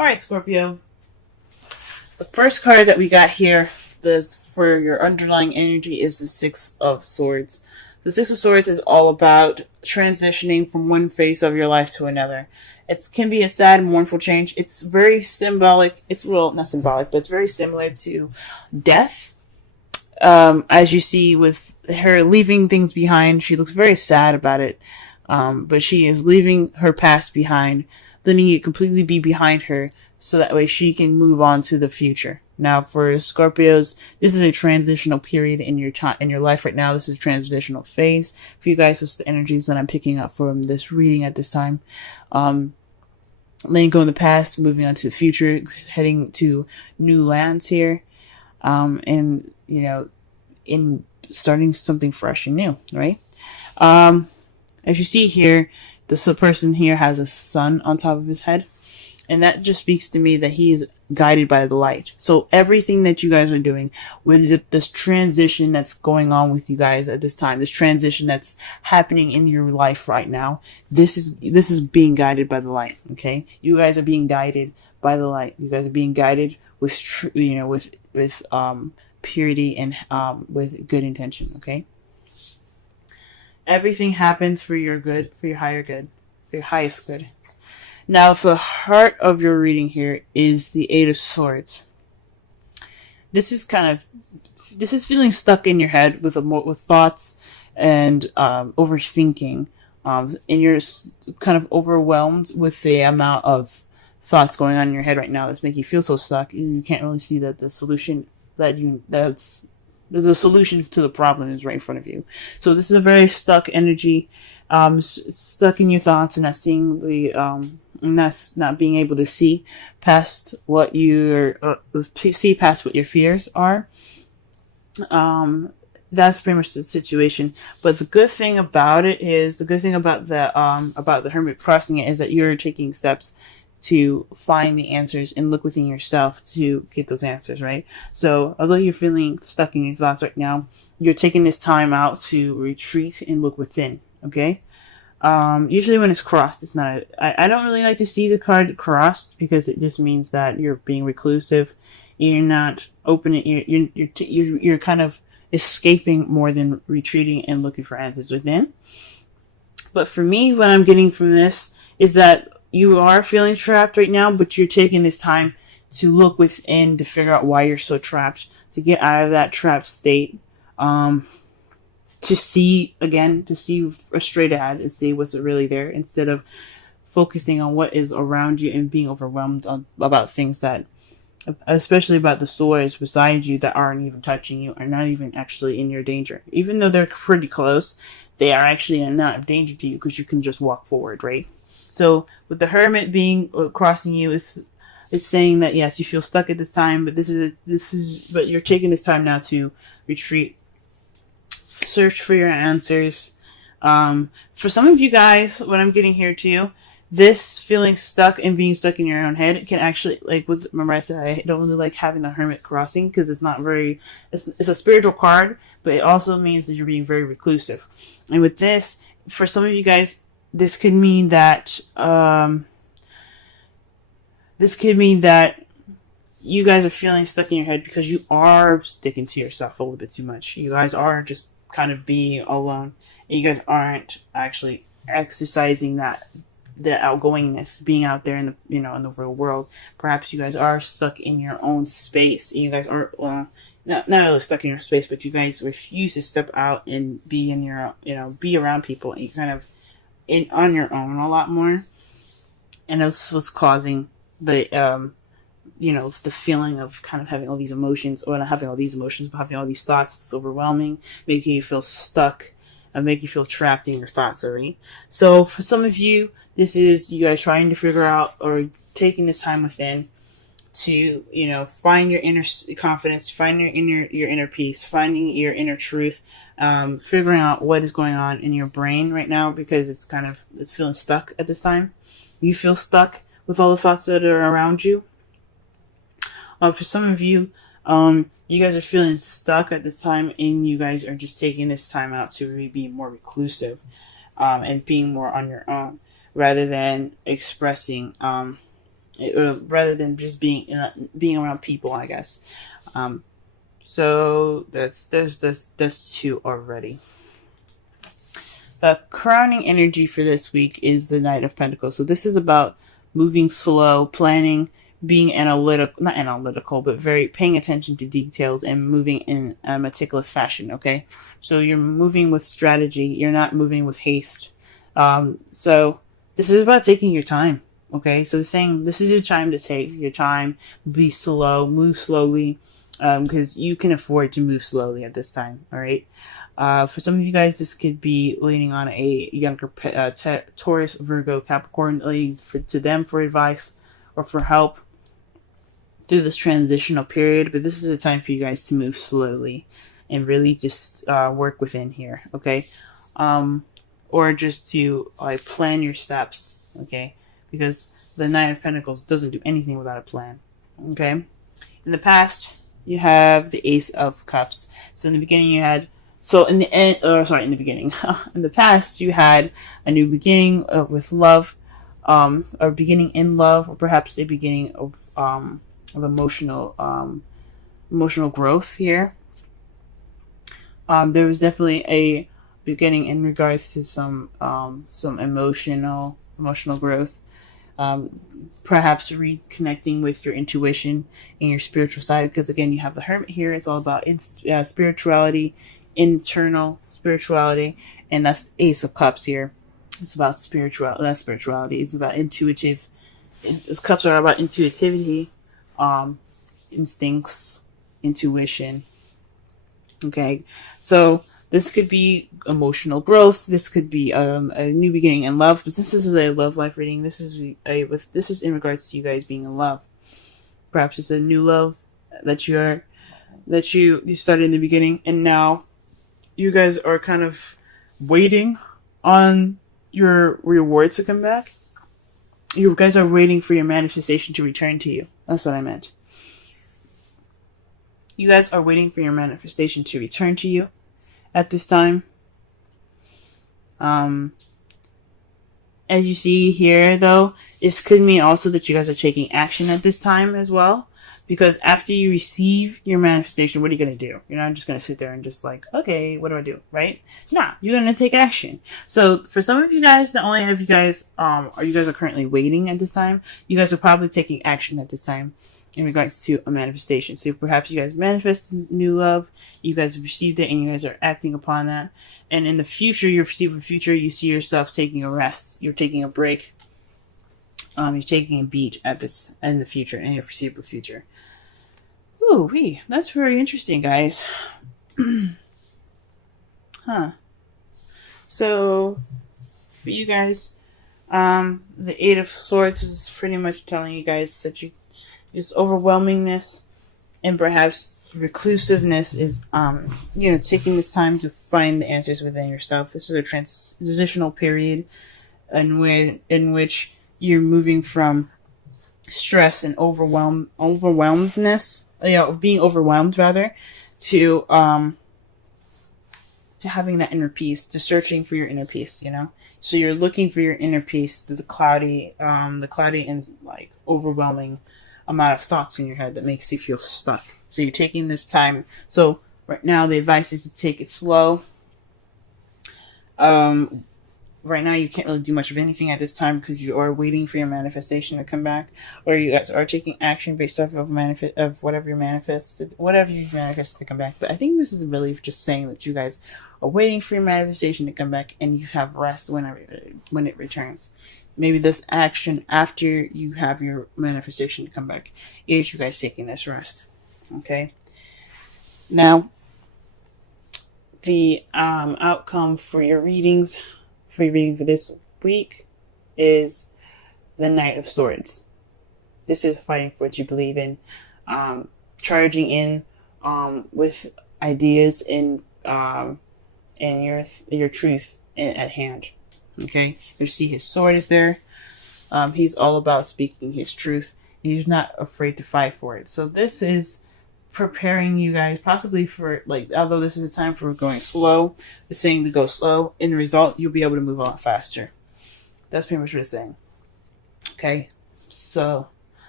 Alright, Scorpio. The first card that we got here for your underlying energy is the Six of Swords. The Six of Swords is all about transitioning from one phase of your life to another. It can be a sad, mournful change. It's very symbolic. It's, well, not symbolic, but it's very similar to death. As you see with her leaving things behind, she looks very sad about it. But she is leaving her past behind, letting it completely be behind her, so that way she can move on to the future. Now, for Scorpios, this is a transitional period in your time, in your life right now. This is a transitional phase for you guys. It's the energies that I'm picking up from this reading at this time. Letting go in the past, moving on to the future, heading to new lands here, and in starting something fresh and new, right? As you see here, this person here has a sun on top of his head. And that just speaks to me that he is guided by the light. So everything that you guys are doing, with this transition that's going on with you guys at this time, this transition that's happening in your life right now, this is being guided by the light. Okay, you guys are being guided by the light. You guys are being guided with purity and with good intention. Okay, everything happens for your good, for your higher good, for your highest good. Now, the heart of your reading here is the Eight of Swords. This is feeling stuck in your head with thoughts and overthinking, and you're kind of overwhelmed with the amount of thoughts going on in your head right now that's making you feel so stuck. You can't really see that the solution the solution to the problem is right in front of you. So this is a very stuck energy, stuck in your thoughts and not seeing the not being able to see past what see past what your fears are. That's pretty much the situation. But the good thing about it is, the good thing about the Hermit crossing it is that you're taking steps to find the answers and look within yourself to get those answers, right? So although you're feeling stuck in your thoughts right now, you're taking this time out to retreat and look within, okay? Usually when it's crossed, it's not, I don't really like to see the card crossed because it just means that you're being reclusive. You're not opening, you're kind of escaping more than retreating and looking for answers within. But for me, what I'm getting from this is that you are feeling trapped right now, but you're taking this time to look within to figure out why you're so trapped, to get out of that trapped state, to see straight ahead and see what's really there, instead of focusing on what is around you and being overwhelmed about things that, especially about the swords beside you that aren't even touching you, are not even actually in your danger. Even though they're pretty close, they are actually not of danger to you because you can just walk forward, right? So with the Hermit being crossing you, it's saying that yes, you feel stuck at this time, but but you're taking this time now to retreat, search for your answers. For some of you guys, what I'm getting here too, this feeling stuck and being stuck in your own head can actually, remember I said I don't really like having the Hermit crossing because it's not very, it's a spiritual card, but it also means that you're being very reclusive. And with this, for some of you guys, this could mean that you guys are feeling stuck in your head because you are sticking to yourself a little bit too much. You guys are just kind of being alone. And you guys aren't actually exercising the outgoingness, being out there in the in the real world. Perhaps you guys are stuck in your own space. And you guys are not really stuck in your space, but you guys refuse to step out and be in your be around people, and you kind of on your own a lot more, and that's what's causing the the feeling of kind of having all these emotions, or not having all these emotions, but having all these thoughts that's overwhelming, making you feel stuck and make you feel trapped in your thoughts already. So for some of you, this is you guys trying to figure out, or taking this time within to find your inner confidence, find your inner peace, finding your inner truth, figuring out what is going on in your brain right now, because it's feeling stuck at this time. You feel stuck with all the thoughts that are around you. For some of you, you guys are feeling stuck at this time, and you guys are just taking this time out to really be more reclusive, and being more on your own, rather than expressing rather than just being around people, I guess. So that's two already. The crowning energy for this week is the Knight of Pentacles. So this is about moving slow, planning, being not analytical, but very paying attention to details and moving in a meticulous fashion, okay? So you're moving with strategy. You're not moving with haste. So this is about taking your time, okay? So saying this is your time to take your time, be slow, move slowly, because you can afford to move slowly at this time, all right? For some of you guys, this could be leaning on a younger Taurus, Virgo, Capricorn, leaning to them for advice or for help through this transitional period. But this is a time for you guys to move slowly and really just work within here, okay? Or just to plan your steps, okay? Because the Nine of Pentacles doesn't do anything without a plan, okay? In the past, you have the Ace of Cups. So in the beginning, you had in the past, you had a new beginning with love, or beginning in love, or perhaps a beginning of emotional growth here. There was definitely a beginning in regards to some emotional growth. Perhaps reconnecting with your intuition and your spiritual side, because again, you have the Hermit here. It's all about spirituality, internal spirituality, and that's the Ace of Cups here. It's about spirituality. It's about intuitive. Those cups are about intuitivity, instincts, intuition. Okay, so this could be emotional growth. This could be a new beginning in love. But this is a love life reading. This is in regards to you guys being in love. Perhaps it's a new love that you started in the beginning, and now you guys are kind of waiting on your rewards to come back. You guys are waiting for your manifestation to return to you. That's what I meant. You guys are waiting for your manifestation to return to you at this time. As you see here, though, this could mean also that you guys are taking action at this time as well. Because after you receive your manifestation, what are you going to do? You're not just going to sit there and just okay, what do I do? Right? Nah, you're going to take action. So for some of you guys, not only have you guys, you guys are currently waiting at this time, you guys are probably taking action at this time in regards to a manifestation. So perhaps you guys manifested new love, you guys have received it, and you guys are acting upon that. And in the future, you see yourself taking a rest. You're taking a break. You're taking a beat in the future, in your foreseeable future. Ooh, that's very interesting, guys. Huh. So, for you guys, the Eight of Swords is pretty much telling you guys that it's overwhelmingness and perhaps reclusiveness is, taking this time to find the answers within yourself. This is a transitional period in which you're moving from stress and overwhelmedness, being overwhelmed rather, to having that inner peace, to searching for your inner peace, So you're looking for your inner peace through the cloudy and overwhelming amount of thoughts in your head that makes you feel stuck. So you're taking this time. So right now the advice is to take it slow. Right now you can't really do much of anything at this time because you are waiting for your manifestation to come back, or you guys are taking action based off of whatever you manifested to come back. But I think this is really just saying that you guys are waiting for your manifestation to come back, and you have rest when it returns. Maybe this action after you have your manifestation to come back is you guys taking this rest. Okay. Now, the outcome for your reading for this week is the Knight of Swords. This is fighting for what you believe in, charging in with ideas and your truth at hand. Okay, you see his sword is there. He's all about speaking his truth. He's not afraid to fight for it. So this is preparing you guys possibly for, although this is a time for going slow, it's saying to go slow. In the result, you'll be able to move a lot faster. That's pretty much what it's saying. Okay, so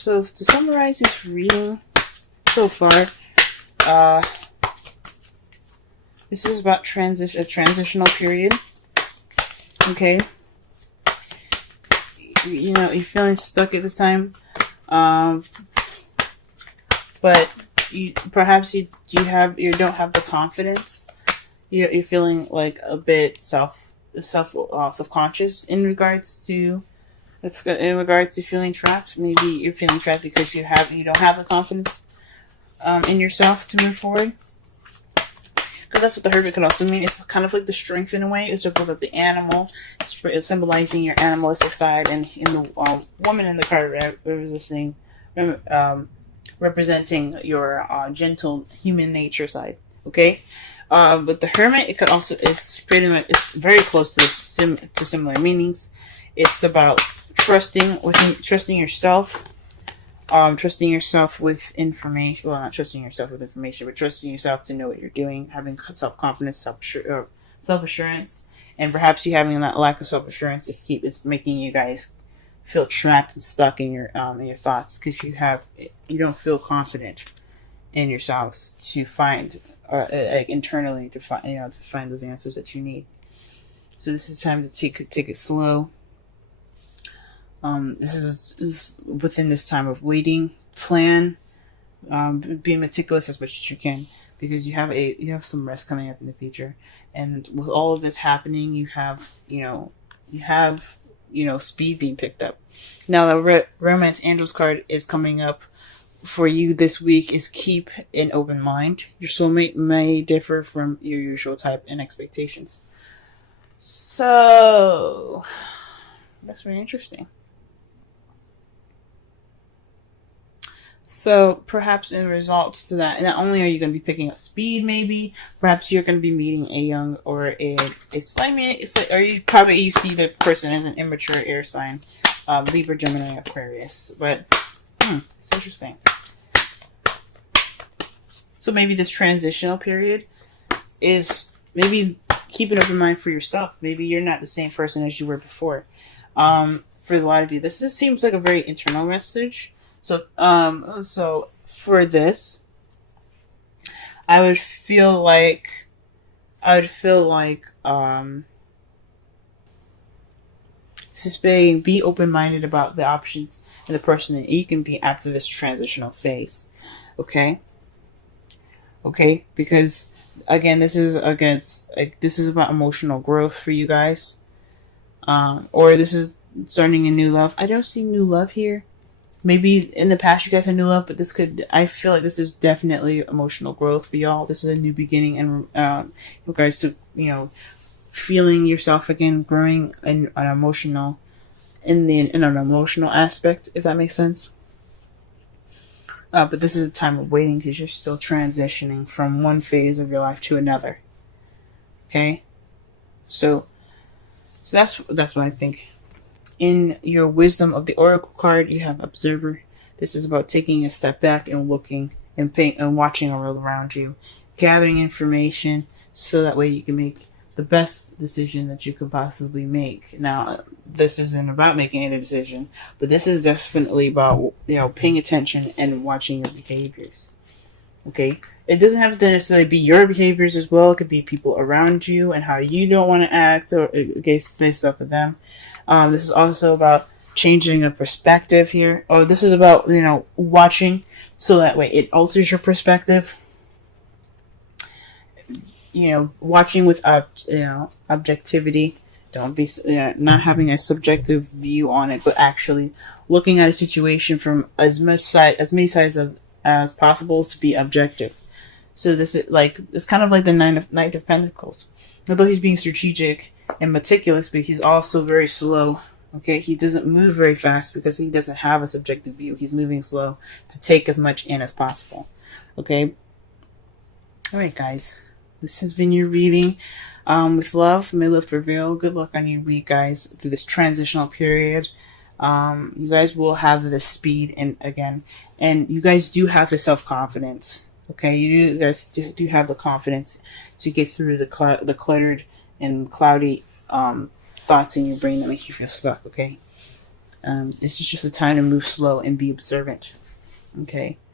So to summarize this reading so far, this is about a transitional period. Okay. You know, you're feeling stuck at this time. But you don't have the confidence. You're feeling like a bit self-conscious in regards to feeling trapped. Maybe you're feeling trapped because you don't have the confidence in yourself to move forward. Because that's what the Hermit could also mean. It's kind of like the strength in a way. It's about the animal. It's symbolizing your animalistic side, and in the woman in the card representing your gentle human nature side. Okay. But the Hermit, it's very close to similar meanings. It's about trusting yourself, trusting yourself with information. Well, not trusting yourself with information, but trusting yourself to know what you're doing, having self-confidence, self-assurance, and perhaps you having that lack of self-assurance is making you guys feel trapped and stuck in your thoughts, because you don't feel confident in yourselves to find internally to find those answers that you need. So this is time to take it slow. This is within this time of waiting, plan, be meticulous as much as you can, because you have some rest coming up in the future, and with all of this happening, you have speed being picked up. Now the Romance Angels card is coming up for you this week. Is keep an open mind. Your soulmate may differ from your usual type and expectations. So that's very interesting. So perhaps in results to that, not only are you going to be picking up speed, maybe perhaps you're going to be meeting a young or you see the person as an immature air sign, Libra, Gemini, Aquarius. But it's interesting. So maybe this transitional period is maybe keep an open mind for yourself. Maybe you're not the same person as you were before. For a lot of you, this just seems like a very internal message. So for this, I would feel like be open-minded about the options and the person that you can be after this transitional phase. Okay, because again, this is about emotional growth for you guys, or this is starting a new love. I don't see new love here. Maybe in the past you guys had new love, but I feel like this is definitely emotional growth for y'all. This is a new beginning, and you guys to feeling yourself again, growing in an emotional aspect, if that makes sense. But this is a time of waiting, because you're still transitioning from one phase of your life to another. Okay, so that's what I think. In your Wisdom of the Oracle card, you have Observer. This is about taking a step back and looking and watching the world around you, gathering information, so that way you can make the best decision that you could possibly make. Now, this isn't about making any decision, but this is definitely about paying attention and watching your behaviors. Okay, it doesn't have to necessarily be your behaviors as well. It could be people around you and how you don't want to act, or based off of them. This is also about changing a perspective here. Oh, this is about, watching, so that way it alters your perspective. Watching with, objectivity. Don't be, not having a subjective view on it, but actually looking at a situation from as many sides as possible to be objective. So this is it's kind of like the Knight of Pentacles. Although he's being strategic and meticulous, but he's also very slow. Okay, he doesn't move very fast because he doesn't have a subjective view. He's moving slow to take as much in as possible. Okay. All right, guys. This has been your reading. With love, may love prevail. Good luck on your week, guys, through this transitional period. You guys will have the speed and you guys do have the self-confidence. Okay, you guys do have the confidence to get through the cluttered and cloudy thoughts in your brain that make you feel stuck. Okay, This is just a time to move slow and be observant. Okay.